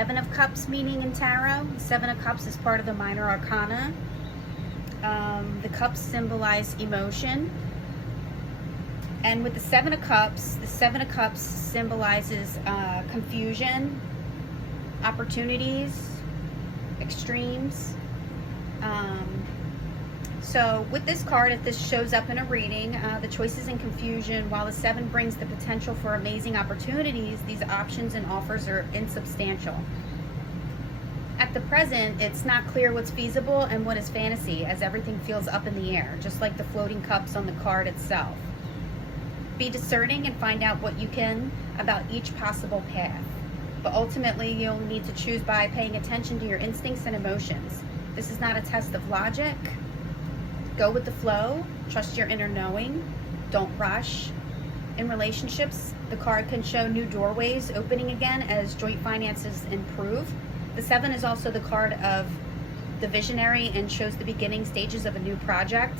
Seven of Cups meaning in tarot. The Seven of Cups is part of the minor arcana. The cups symbolize emotion. And with the Seven of Cups symbolizes confusion, opportunities, extremes. So with this card, if this shows up in a reading, the choices and confusion, while the Seven brings the potential for amazing opportunities, these options and offers are insubstantial. At the present, it's not clear what's feasible and what is fantasy, as everything feels up in the air, just like the floating cups on the card itself. Be discerning and find out what you can about each possible path. But ultimately, you'll need to choose by paying attention to your instincts and emotions. This is not a test of logic. Go with the flow, trust your inner knowing, don't rush. In relationships, the card can show new doorways opening again as joint finances improve. The Seven is also the card of the visionary and shows the beginning stages of a new project.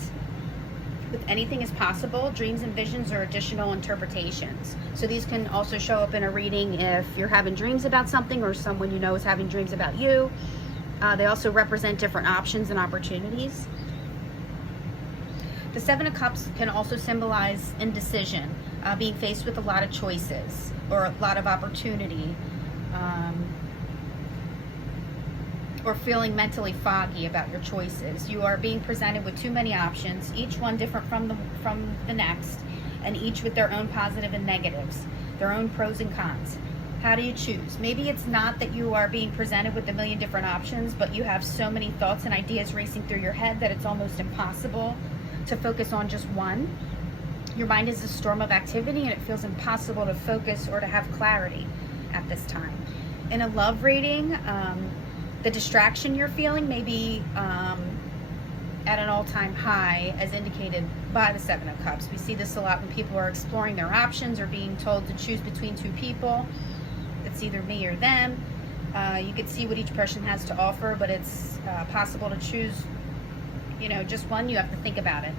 With anything is possible, dreams and visions are additional interpretations. So these can also show up in a reading if you're having dreams about something or someone you know is having dreams about you. They also represent different options and opportunities. The Seven of Cups can also symbolize indecision, being faced with a lot of choices or a lot of opportunity, or feeling mentally foggy about your choices. You are being presented with too many options, each one different from the next, and each with their own positive and negatives, their own pros and cons. How do you choose? Maybe it's not that you are being presented with a million different options, but you have so many thoughts and ideas racing through your head that it's almost impossible to focus on just one. Your mind is a storm of activity and it feels impossible to focus or to have clarity at this time. In a love reading, the distraction you're feeling may be at an all-time high, as indicated by the Seven of Cups. We see this a lot when people are exploring their options or being told to choose between two people. It's either me or them. You could see what each person has to offer, but it's possible to choose, just one. You have to think about it.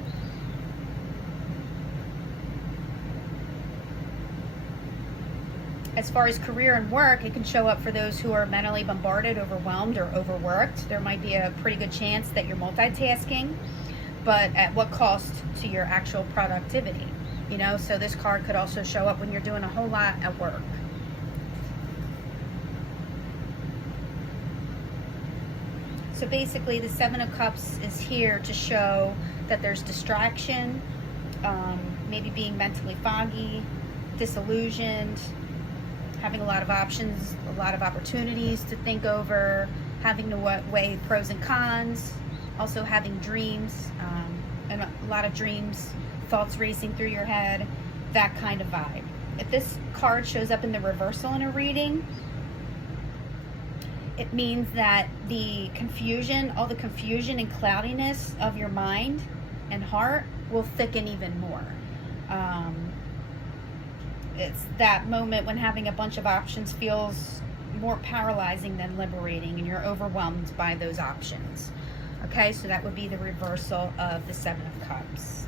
As far as career and work, it can show up for those who are mentally bombarded, overwhelmed, or overworked. There might be a pretty good chance that you're multitasking, but at what cost to your actual productivity? So this card could also show up when you're doing a whole lot at work. So basically, the Seven of Cups is here to show that there's distraction, maybe being mentally foggy, disillusioned, having a lot of options, a lot of opportunities to think over, having to weigh pros and cons, also having dreams, and a lot of dreams, thoughts racing through your head, that kind of vibe. If this card shows up in the reversal in a reading, it means that the confusion, all the confusion and cloudiness of your mind and heart will thicken even more. It's that moment when having a bunch of options feels more paralyzing than liberating, and you're overwhelmed by those options. Okay, so that would be the reversal of the Seven of Cups.